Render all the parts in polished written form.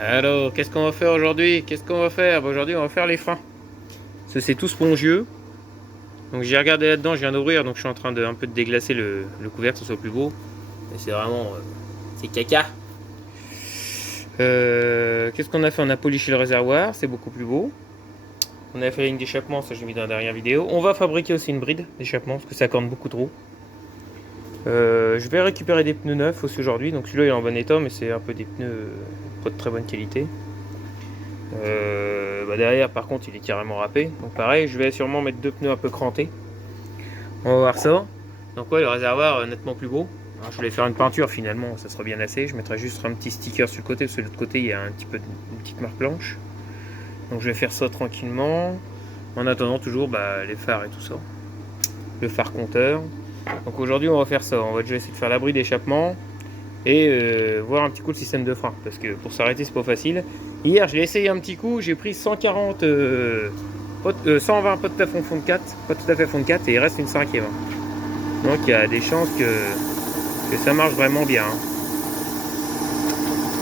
Alors, qu'est-ce qu'on va faire aujourd'hui? Qu'est-ce qu'on va faire? Aujourd'hui, on va faire les freins. C'est tout spongieux. Donc j'ai regardé là-dedans, je viens d'ouvrir, donc je suis en train de un peu de déglacer le couvercle, que ce soit plus beau. Et c'est vraiment... c'est caca. Qu'est-ce qu'on a fait? On a poliché le réservoir, c'est beaucoup plus beau. On a fait la ligne d'échappement, ça j'ai mis dans la dernière vidéo. On va fabriquer aussi une bride d'échappement, parce que ça corne beaucoup trop. Je vais récupérer des pneus neufs aussi aujourd'hui, donc celui-là il est en bon état, mais c'est un peu des pneus pas de très bonne qualité. Derrière par contre il est carrément râpé, donc pareil je vais sûrement mettre deux pneus un peu crantés. On va voir ça. Donc ouais, le réservoir nettement plus beau. Alors, je voulais faire une peinture finalement, ça sera bien assez. Je mettrai juste un petit sticker sur le côté, parce que de l'autre côté il y a un petit peu une petite marque blanche. Donc je vais faire ça tranquillement. En attendant toujours les phares et tout ça. Le phare compteur. Donc aujourd'hui on va faire ça. On va déjà essayer de faire l'abri d'échappement. Et voir un petit coup le système de frein. Parce que pour s'arrêter c'est pas facile. Hier je l'ai essayé un petit coup, j'ai pris 140 120 pots de plafond fond de 4, pas tout à fait fond de 4, et il reste une cinquième. Donc il y a des chances que ça marche vraiment bien.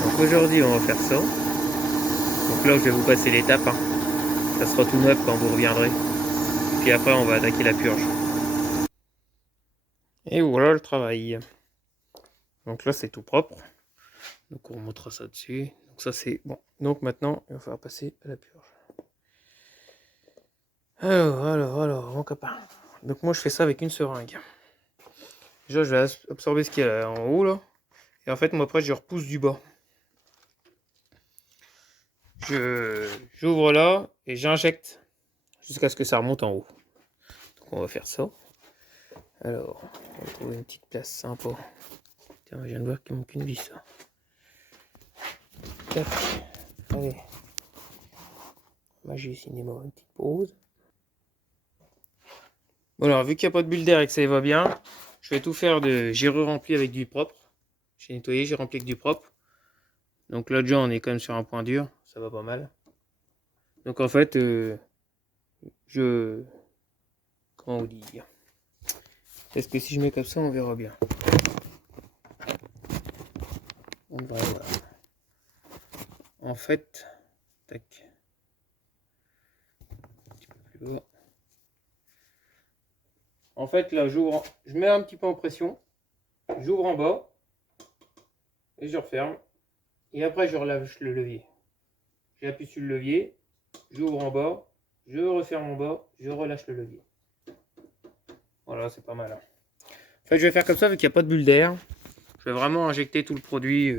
Donc aujourd'hui on va faire ça. Donc là je vais vous passer l'étape. Ça sera tout neuf quand vous reviendrez. Puis après on va attaquer la purge. Et voilà le travail. Donc là c'est tout propre. Donc on remontera ça dessus. Donc ça c'est bon. Donc maintenant il va falloir passer à la purge. Alors, mon copain. Donc moi je fais ça avec une seringue. Déjà je vais absorber ce qu'il y a en haut là. Et en fait moi après je repousse du bas. J'ouvre là et j'injecte jusqu'à ce que ça remonte en haut. Donc on va faire ça. Alors, on va trouver une petite place sympa. Tiens, je viens de voir qu'il manque une vis là. Tac. Allez. Magie cinéma, une petite pause. Bon alors, vu qu'il n'y a pas de bulle d'air et que ça va bien, je vais tout faire de... J'ai re-rempli avec du propre. J'ai nettoyé, j'ai rempli avec du propre. Donc là déjà on est quand même sur un point dur, ça va pas mal. Donc en fait, je... Comment vous dire? Est-ce que si je mets comme ça, on verra bien. On va voir. En fait, tac. Un petit peu plus bas. En fait là, j'ouvre, je mets un petit peu en pression, j'ouvre en bas et je referme. Et après je relâche le levier. J'appuie sur le levier, j'ouvre en bas, je referme en bas, je relâche le levier. Voilà, c'est pas mal. En fait, je vais faire comme ça vu qu'il n'y a pas de bulle d'air. Je vais vraiment injecter tout le produit,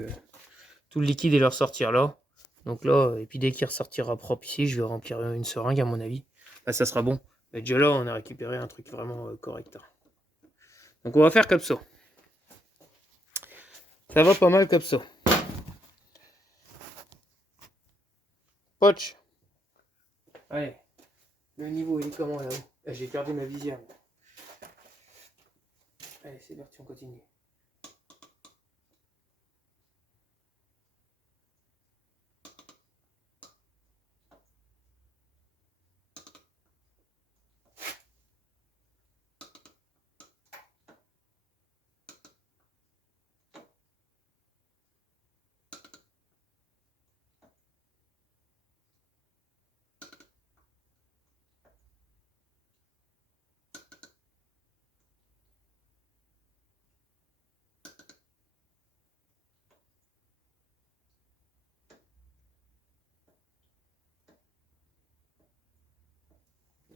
tout le liquide et le ressortir là. Donc là, et puis dès qu'il ressortira propre ici, je vais remplir une seringue à mon avis. Là, ça sera bon. Mais déjà là, on a récupéré un truc vraiment correct. Donc on va faire comme ça. Ça va pas mal comme ça. Poch. Allez. Le niveau, il est comment là-haut? J'ai perdu ma visière. Allez, c'est parti, on continue.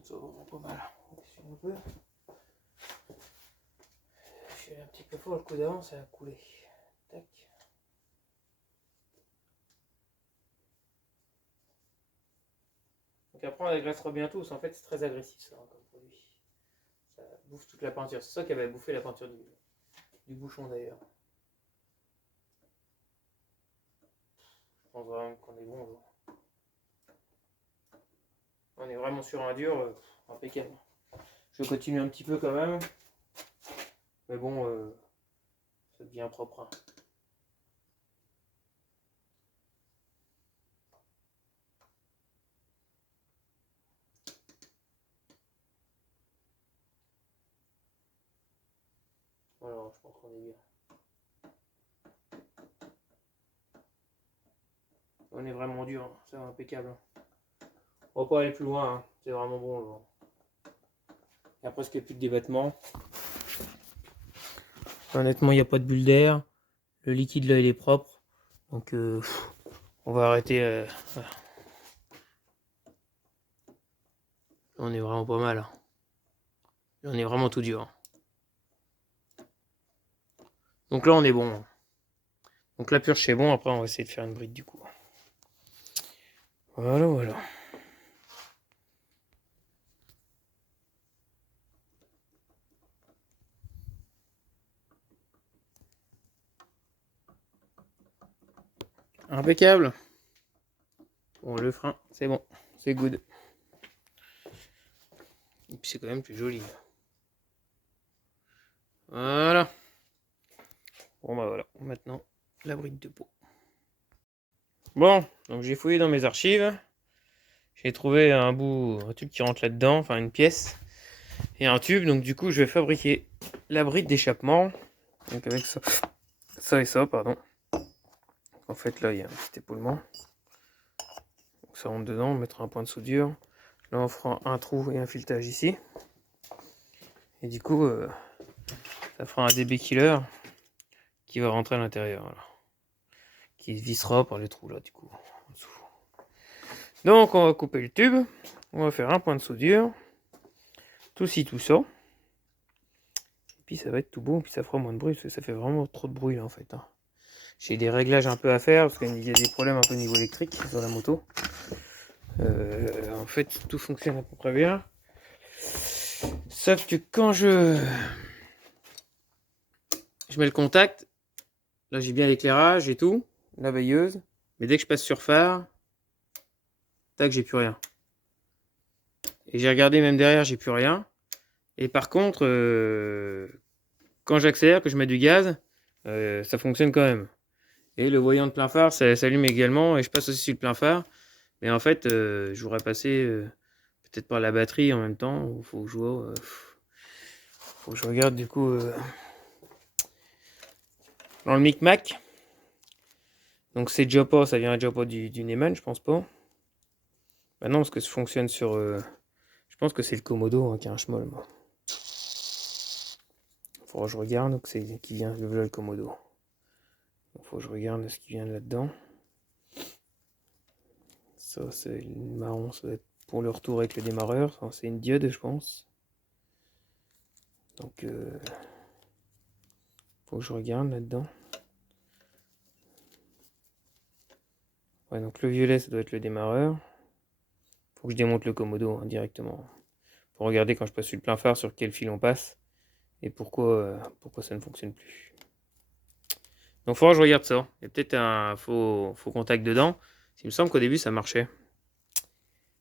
Ça va vraiment pas mal. On essuie un peu. Je suis un petit peu fort, le coup d'avant, ça a coulé. Tac. Donc après, on agressera bien tous. En fait, c'est très agressif ça comme produit. Ça bouffe toute la peinture. C'est ça qui avait bouffé la peinture du bouchon d'ailleurs. Je pense vraiment qu'on est bon. Là. On est vraiment sur un dur impeccable. Je continue un petit peu quand même. Mais bon, ça devient propre. Hein. Alors, je pense qu'on est bien. On est vraiment dur, hein. C'est impeccable. Hein. On va pas aller plus loin, hein. C'est vraiment bon. Genre. Il n'y a presque plus de débattement. Honnêtement, il n'y a pas de bulle d'air. Le liquide là, il est propre. Donc, on va arrêter. Voilà. On est vraiment pas mal. Hein. On est vraiment tout dur. Hein. Donc là, on est bon. Hein. Donc la purge, c'est bon. Après, on va essayer de faire une bride du coup. Voilà, voilà. Impeccable. Bon, le frein, c'est bon. C'est good. Et puis c'est quand même plus joli. Voilà. Bon bah voilà. Maintenant, la bride de peau. Bon, donc j'ai fouillé dans mes archives. J'ai trouvé un tube qui rentre là-dedans, enfin une pièce. Et un tube, donc du coup je vais fabriquer la bride d'échappement. Donc avec ça et ça, pardon. En fait là il y a un petit épaulement. Donc ça rentre dedans, on mettra un point de soudure. Là on fera un trou et un filetage ici. Et du coup ça fera un DB killer qui va rentrer à l'intérieur. Voilà. Qui se vissera par les trous là du coup. En dessous. Donc on va couper le tube. On va faire un point de soudure. Tout ci, tout ça. Et puis ça va être tout beau. Puis ça fera moins de bruit parce que ça fait vraiment trop de bruit là en fait. Hein. J'ai des réglages un peu à faire parce qu'il y a des problèmes un peu au niveau électrique sur la moto. En fait, tout fonctionne à peu près bien. Sauf que quand je mets le contact, là j'ai bien l'éclairage et tout, la veilleuse. Mais dès que je passe sur phare, tac, j'ai plus rien. Et j'ai regardé même derrière, j'ai plus rien. Et par contre, quand j'accélère, que je mets du gaz, ça fonctionne quand même. Et le voyant de plein phare, ça s'allume également et je passe aussi sur le plein phare. Mais en fait, je voudrais passer peut-être par la batterie en même temps. Il faut que je vois. Faut que je regarde du coup dans le micmac. Donc c'est déjà pas, ça vient déjà pas du Neyman, je pense pas. Bah non, parce que ça fonctionne sur. Je pense que c'est le Komodo hein, qui a un schmoll. Moi. Faudra que je regarde donc c'est qui vient le Komodo. Il faut que je regarde ce qui vient là-dedans. Ça, c'est le marron, ça va être pour le retour avec le démarreur. C'est une diode, je pense. Donc, faut que je regarde là-dedans. Ouais, donc le violet, ça doit être le démarreur. Faut que je démonte le Komodo hein, directement. Pour regarder quand je passe sur le plein phare sur quel fil on passe. Et pourquoi ça ne fonctionne plus. Donc, il faudra que je regarde ça. Il y a peut-être un faux contact dedans. Il me semble qu'au début, ça marchait.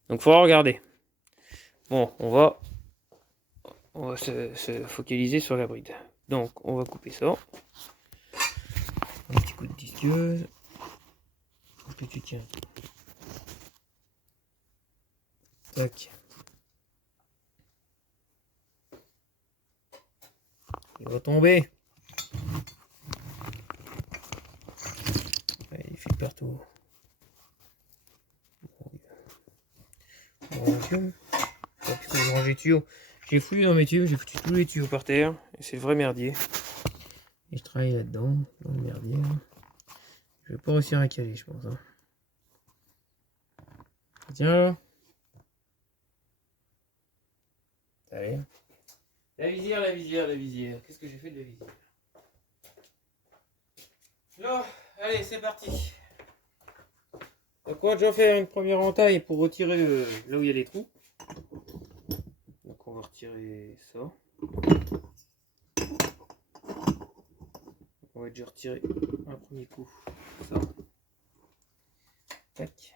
Donc, il faudra regarder. Bon, on va se focaliser sur la bride. Donc, on va couper ça. Un petit coup de disqueuse. Que tu tiens. Tac. Il va tomber. Ouais, il fait partout. Mon Dieu. Puisque j'ai rangé les tuyaux. J'ai fouillé dans mes tuyaux, j'ai foutu tous les tuyaux par terre. Et c'est le vrai merdier. Et je travaille là-dedans, dans le merdier. Je vais pas réussir à caler, je pense. Hein. Tiens. Allez. La visière, la visière, la visière. Qu'est-ce que j'ai fait de la visière? Là, allez, c'est parti. Donc on va déjà faire une première entaille pour retirer là où il y a les trous. Donc on va retirer ça. On va déjà retirer un premier coup. Ça. Tac.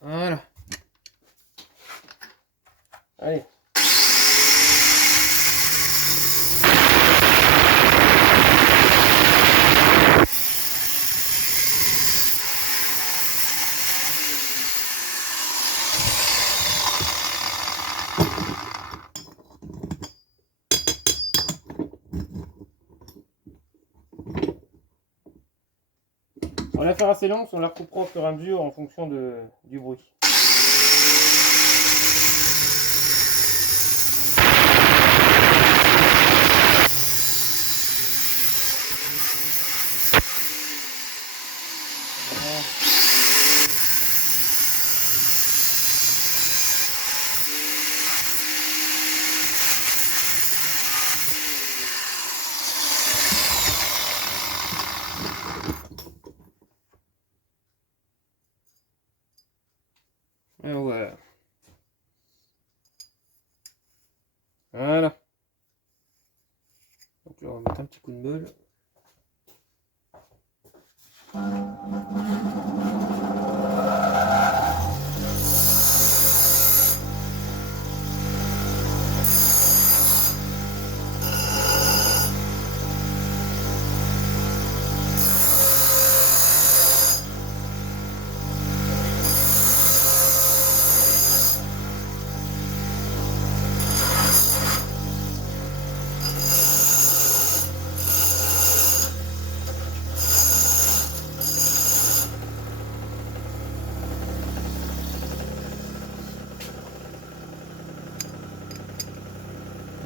Voilà. Allez. On va la faire assez longue, on la recoupera au fur et à mesure en fonction du bruit. Et voilà. Voilà. Donc là, on va mettre un petit coup de meule.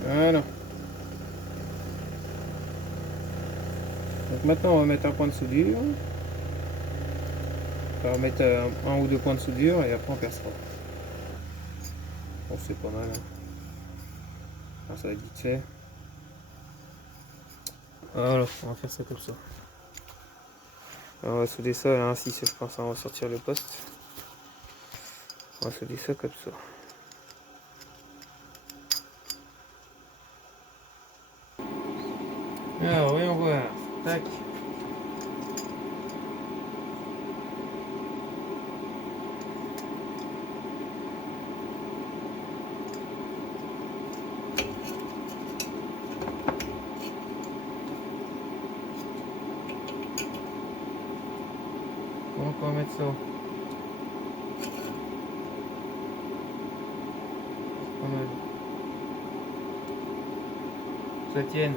Voilà. Donc maintenant on va mettre un point de soudure. On va mettre un ou deux points de soudure et après on percera. Bon, c'est pas mal. Hein. Alors, ça va être vite fait. Voilà, on va faire ça comme ça. Alors, on va souder ça à un 6, je pense. On va sortir le poste. On va souder ça comme ça. Alors, voyons voir. Tac. Donc, on va mettre ça. C'est pas mal. Ça tienne.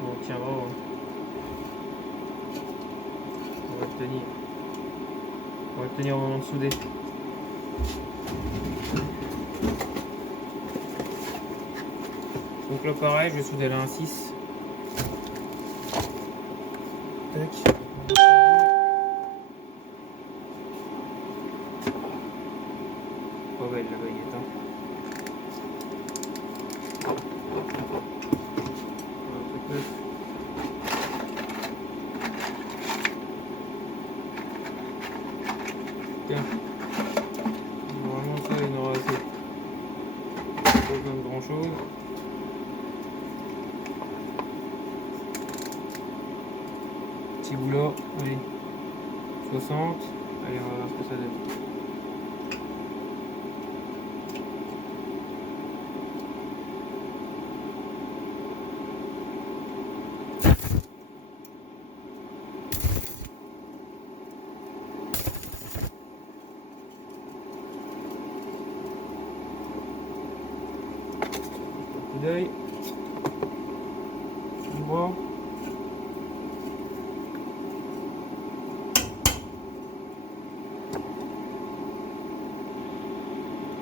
On tiendra. On va le tenir. On va le tenir au moment de souder. Donc là pareil, je vais souder là un 6. Tac. Pas belle la baguette. Hein. Un truc neuf. Tiens. Normalement ça il y en aura assez. Pas besoin de grand chose. Petit bout là, allez. 60. Allez, on va voir ce que ça donne. Coup d'œil. On voit.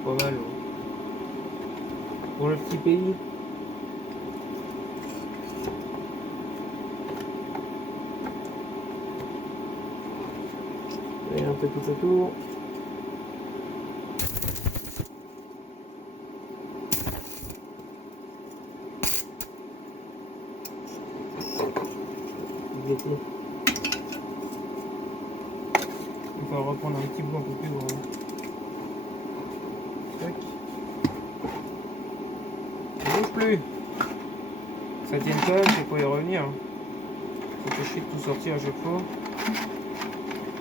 Pas mal. Pour le petit pays. Allez, un peu tout autour. Il va reprendre un petit bout un peu plus grand. Tac. Ça bouge plus. Ça tienne pas, c'est pour y revenir. Ça fait chier de tout sortir à chaque fois.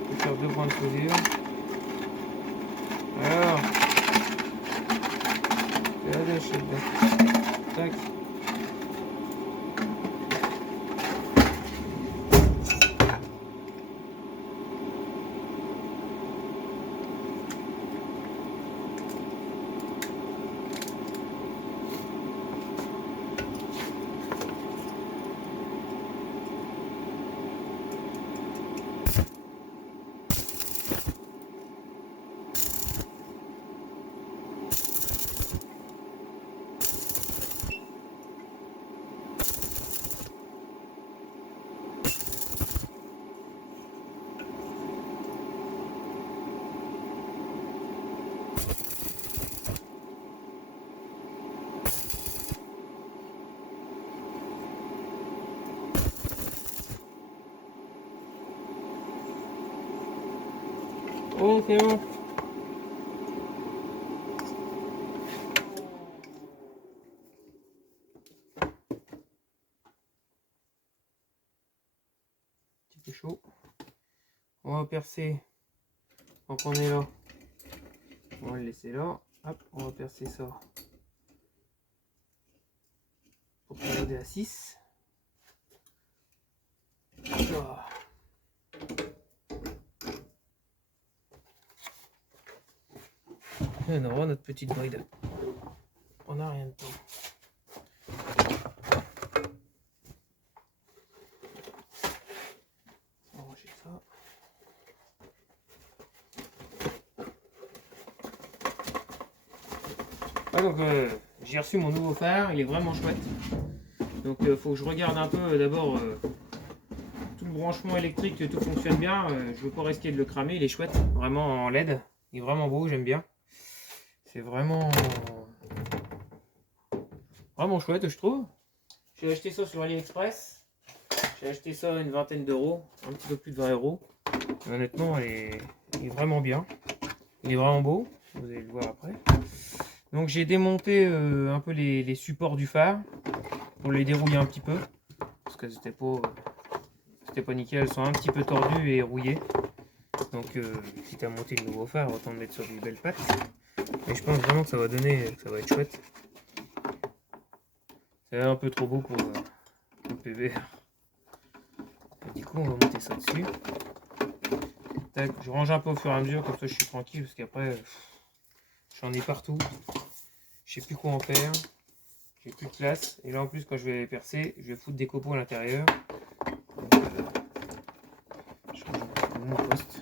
Je vais faire deux points de soudure. Alors. C'est la déchette là. Tac. Oh, c'est bon. Un petit peu chaud. On va percer. Donc on est là. On va le laisser là. Hop, on va percer ça. Pour regarder à 6. Là. Et on aura notre petite bride. On n'a rien de temps. On va ranger ça. Ouais, donc j'ai reçu mon nouveau phare, il est vraiment chouette. Donc faut que je regarde un peu d'abord tout le branchement électrique, que tout fonctionne bien. Je veux pas risquer de le cramer, il est chouette, vraiment en LED. Il est vraiment beau, j'aime bien. C'est vraiment chouette, je trouve. J'ai acheté ça sur AliExpress. J'ai acheté ça une vingtaine d'euros, un petit peu plus de 20 euros. Honnêtement, il est vraiment bien. Il est vraiment beau, vous allez le voir après. Donc j'ai démonté un peu les supports du phare pour les dérouiller un petit peu. Parce que c'était pas nickel, elles sont un petit peu tordues et rouillées. Donc quitte à monter le nouveau phare, autant le mettre sur des belles pattes. Et je pense vraiment que ça va être chouette. C'est un peu trop beau pour le PV. Et du coup on va monter ça dessus. Tac, je range un peu au fur et à mesure, comme ça je suis tranquille, parce qu'après j'en ai partout. Je sais plus quoi en faire. J'ai plus de place. Et là en plus quand je vais percer, je vais foutre des copeaux à l'intérieur. Donc je range mon poste.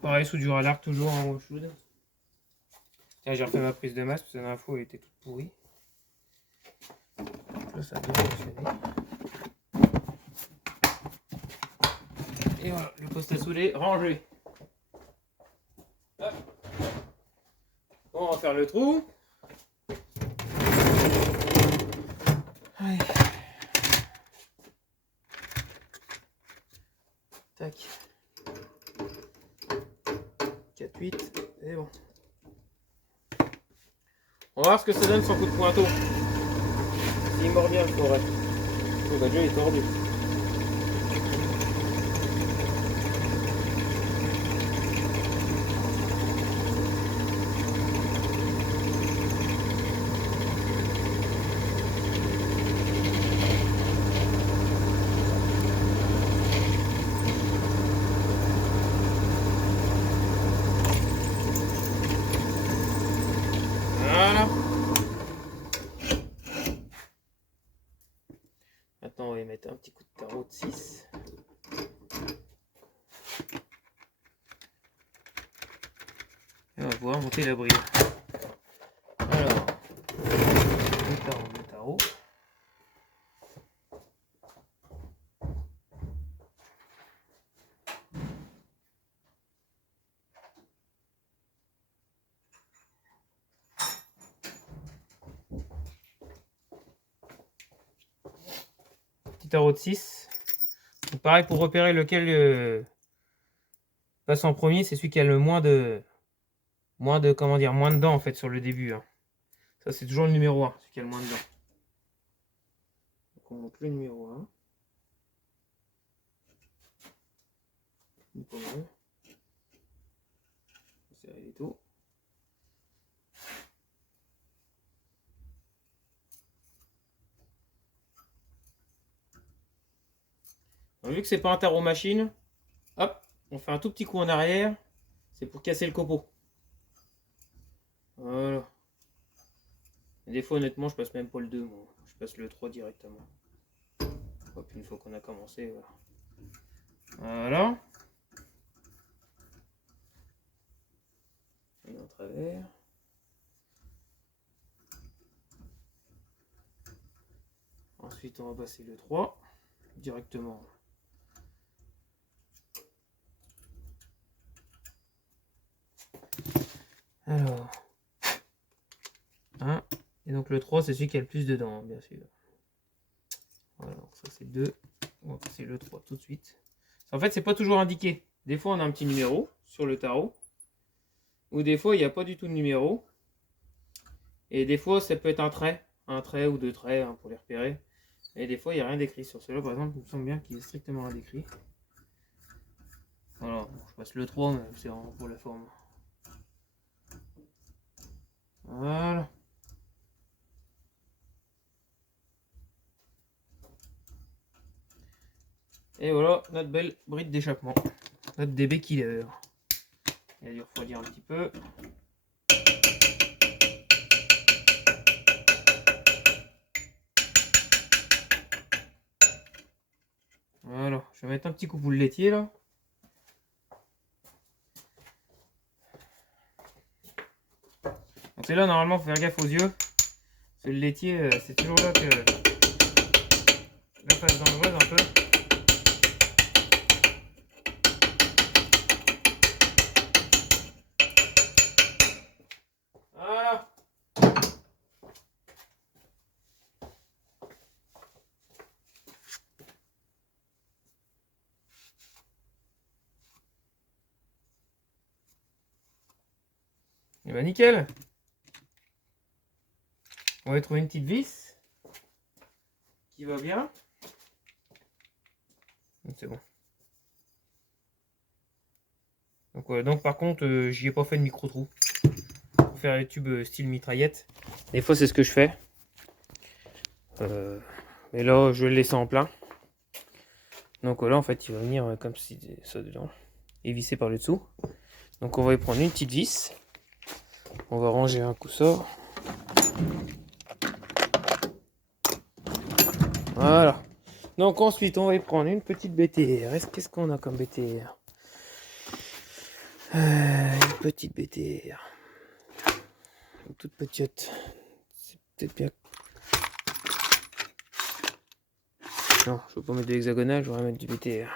Pareil, soudure à l'arc toujours en haut chaude. Tiens, j'ai refait ma prise de masse parce que la dernière fois elle était toute pourrie. Là ça a bien fonctionné. Et voilà, le poste à souder rangé. Hop. Bon, on va faire le trou. Allez. Tac. 4, 8. Et bon. On va voir ce que ça donne sans coup de pointeau. S'il mord bien le forêt. Oh, bah, déjà il est tordu. Voilà. Maintenant on va y mettre un petit coup de tarot de 6. Et on va pouvoir monter la bride. Alors, le tarot. Petit tarot de 6. Donc pareil, pour repérer lequel passe en premier, c'est celui qui a le moins de comment dire, moins de dents en fait sur le début. Hein. Ça c'est toujours le numéro 1, celui qui a le moins de dents. Donc on monte le numéro 1. Pas mal. Serrer les taux. Donc, vu que c'est pas un tarot machine, hop, on fait un tout petit coup en arrière. C'est pour casser le copeau. Voilà. Et des fois honnêtement je passe même pas le 2 moi. Je passe le 3 directement. Hop, une fois qu'on a commencé, voilà. Voilà. Et en travers. Ensuite on va passer le 3 directement. Alors, 1. Et donc le 3 c'est celui qui a le plus de dents, bien sûr. Voilà, donc ça c'est 2. On va passer le 3 tout de suite. En fait, c'est pas toujours indiqué. Des fois, on a un petit numéro sur le tarot. Ou des fois, il n'y a pas du tout de numéro. Et des fois, ça peut être un trait ou deux traits hein, pour les repérer. Et des fois, il n'y a rien d'écrit. Sur celui-là, par exemple, il me semble bien qu'il y a strictement rien d'écrit. Voilà, bon, je passe le 3, mais c'est vraiment pour la forme. Voilà. Et voilà notre belle bride d'échappement. Notre DB killer. Il a dû refroidir un petit peu. Voilà, je vais mettre un petit coup pour le laitier là. Donc c'est là normalement, faut faire gaffe aux yeux. Parce que le laitier, c'est toujours là que la phase dangereuse un peu. Voilà. Et bah nickel. On va trouver une petite vis qui va bien. C'est bon. Donc, voilà. Donc par contre, j'y ai pas fait de micro-trou. Pour faire les tubes style mitraillette. Des fois c'est ce que je fais. Mais là je vais le laisser en plein. Donc là en fait il va venir comme si ça dedans. Et visser par le dessous. Donc on va y prendre une petite vis. On va ranger un coup ça. Voilà. Donc ensuite on va y prendre une petite BTR. Qu'est-ce qu'on a comme BTR? Une petite BTR. Une toute petite. C'est peut-être bien. Non, je ne veux pas mettre de l'hexagonal, je vais mettre du BTR.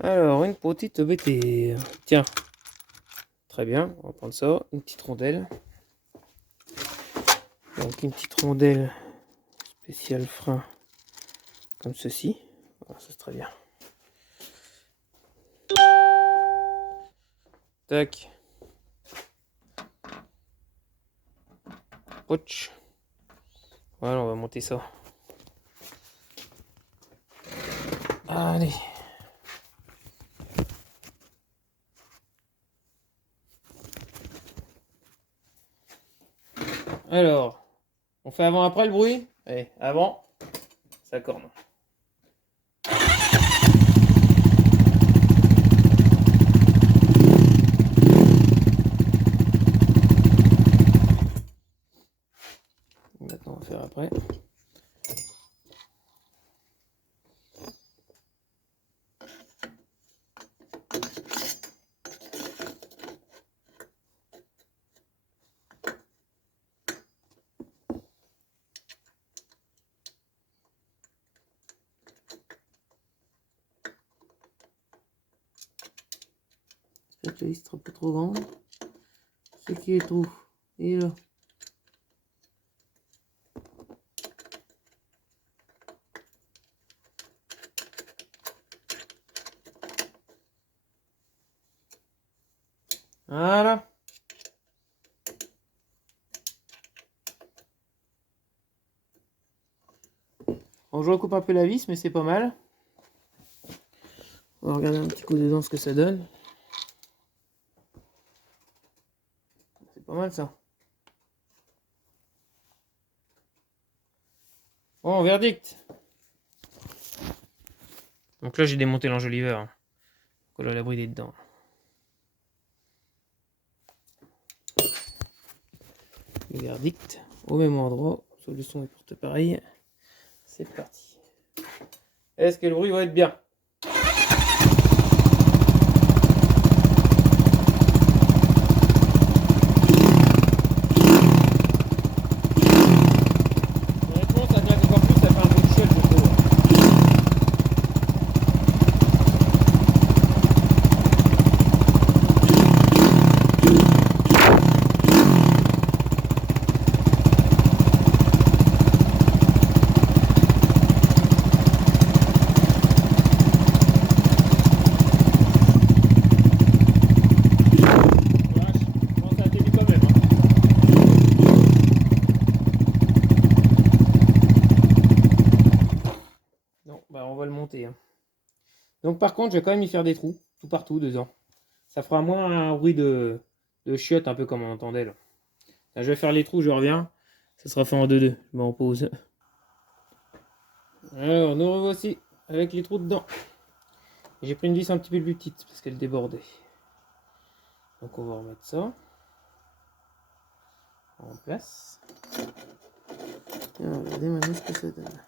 Alors, une petite BTR. Tiens. Très bien, on va prendre ça. Une petite rondelle. Donc une petite rondelle spéciale frein. Comme ceci. Voilà, ça c'est très bien. Tac. Ouch. Voilà, on va monter ça. Allez. Alors, on fait avant-après le bruit? Allez, avant, ça corne. Maintenant, on va faire après. Peut-être la vis sera pas trop grande. Ce qui est tout. Et là. Voilà. Bon, je recoupe un peu la vis, mais c'est pas mal. On va regarder un petit coup dedans ce que ça donne. C'est pas mal ça. Bon, verdict. Donc là, j'ai démonté l'enjoliveur. Voilà, la bride est dedans. Le verdict, au même endroit, solution et porte pareil. C'est parti. Est-ce que le bruit va être bien? Honnêtement, ça claque encore plus, ça fait un bruit de chouette, je trouve. remonter. Hein. Donc par contre, je vais quand même y faire des trous, tout partout dedans. Ça fera moins un bruit de chiottes, un peu comme on entendait là. Là, je vais faire les trous, je reviens. Ça sera fait en 2-2. Je mets en pause. Alors, nous revoici avec les trous dedans. J'ai pris une vis un petit peu plus petite parce qu'elle débordait. Donc on va remettre ça en place. Et on va regarder maintenant ce que ça donne.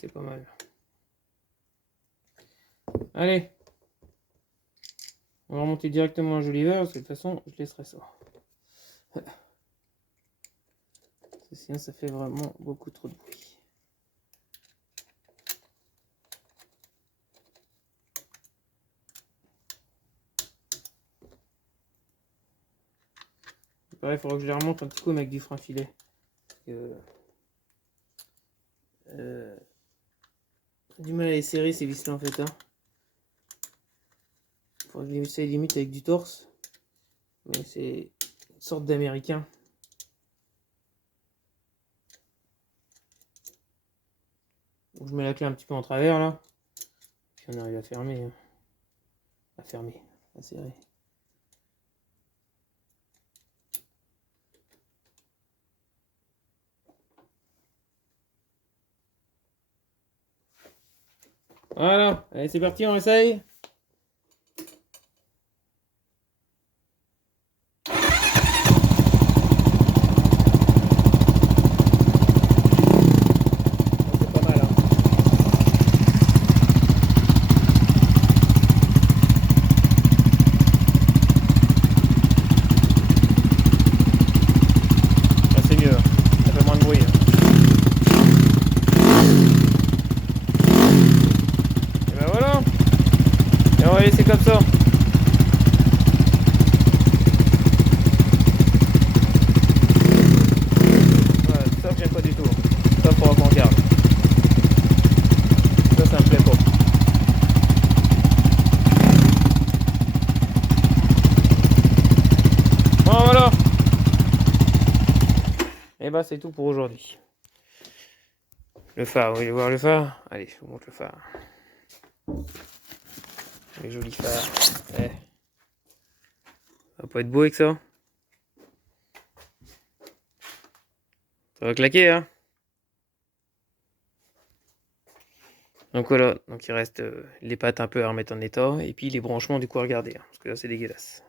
C'est pas mal. Allez, on va remonter directement un joli verre parce que de toute façon, je laisserai ça. Sinon, ça fait vraiment beaucoup trop de bruit. Pareil, il faudra que je les remonte un petit coup avec du frein filet. Du mal à les serrer ces vis là en fait. Hein. Faudra que j'essaye limite avec du torse. Mais c'est une sorte d'américain. Donc je mets la clé un petit peu en travers là. Puis on arrive à fermer. Hein. À fermer, à serrer. Voilà, allez c'est parti, on essaye. C'est pas mal hein. Là c'est mieux, ça fait moins de bruit. Hein. Et ben voilà. Et on va laisser comme ça. Voilà, ça j'aime pas du tout. Ça faudra qu'on regarde. Ça me plaît pas. Bon voilà. Et bah c'est tout pour aujourd'hui. Le phare, vous voulez voir le phare? Allez, je vous montre le phare. Le joli phare. Ouais. Ça va pas être beau avec ça? Ça va claquer, hein? Donc voilà, donc il reste les pattes un peu à remettre en état, et puis les branchements du coup à regarder, hein, parce que là c'est dégueulasse.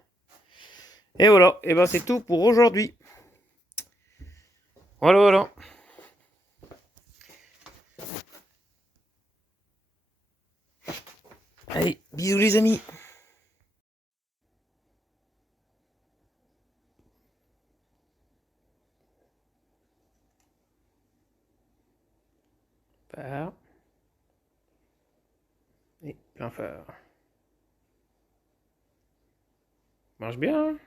Et voilà, et ben c'est tout pour aujourd'hui. Voilà, voilà. Allez, bisous les amis. Phare. Et plein phare. Marche bien, hein?